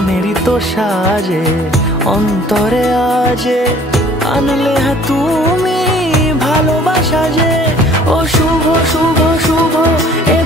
মনেরই তো সাজে অন্তরে আজে আনলে হ্যাঁ তুমি ভালোবাসা যে। ও শুভ শুভ শুভ এ